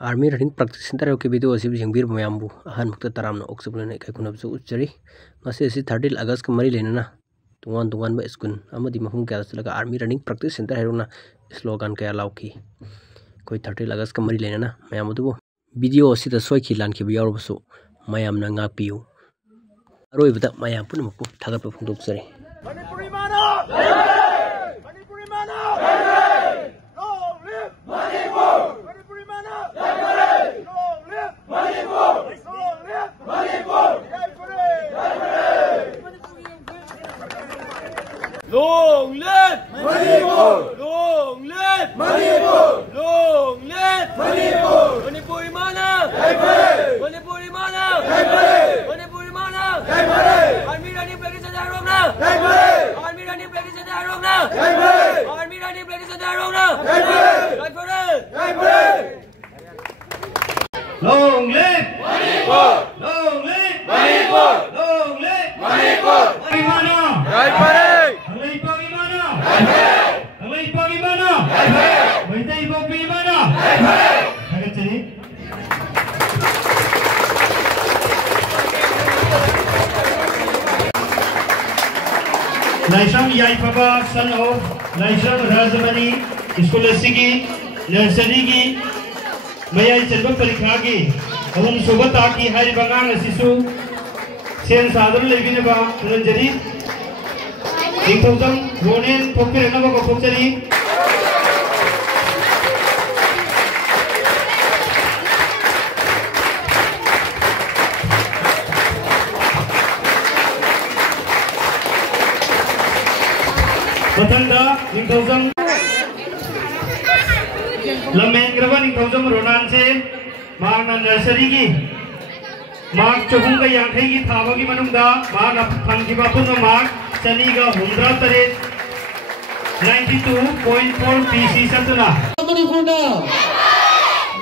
Army running practice centre के video असिब जिंगबीर मयामबु अहन मुक्त तरामना ऑक्सबुलने कैकुनबसु उच्चरी मसे 30 अगस्त का मरी लेना तुंगान तुंगान बा स्कूल अमदी मफुम क्या चलगा आर्मी रनिंग प्रैक्टिस सेंटर हैरोना स्लोगन क्या लाउकी कोई 30 अगस्त का मरी लेना मयामदुबो वीडियो असिदा सोयखि लानखि बियावबसु मयामना ngapiu अरोइबदा मयाम पुनमकु थागतप फोंदोकजरे मणिपुरी माना मणिपुरी माना long live Manipur मणिपुरी माना long live Manipur long live Manipur long live Manipur long live Manipur long live Manipur Manipuri माना मणिपुरी माना मणिपुरी माना आर्मी रनिंग प्रैक्टिस सेंटर रोना आर्मी रनिंग प्रैक्टिस सेंटर रोना आर्मी रनिंग प्रैक्टिस सेंटर रोना long live Manipur long live Manipur long live Manipur Gimana jai pare alai gimana jai pare alai gimana jai pare baitai bo gimana jai pare agak jadi Naisam Yaipaba son of Naisam Rajamani School Sigi Nursery gi Maya Chelba Parikha gi Ahum Subata ki Hari Bangang Sisu Sen Sadar Levinaba Ranjari Dikhotam Ronen Pokirana Pokchari Batanda Dikhotam Lamengrava Dikhotam Ronan se Magna Nursery gi Mark Chohunga Yankai ki Thava ki Manunda Mark Fanki Bapuna Mark Chaniga Hundra Tare 92.4 PC Satuna Manipur now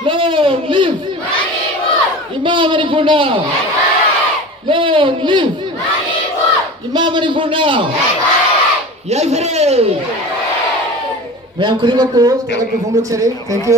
long live Manipur Imam Manipur now long live Manipur Imam Manipur now Yai Hare Mayam Kuribako, thank you.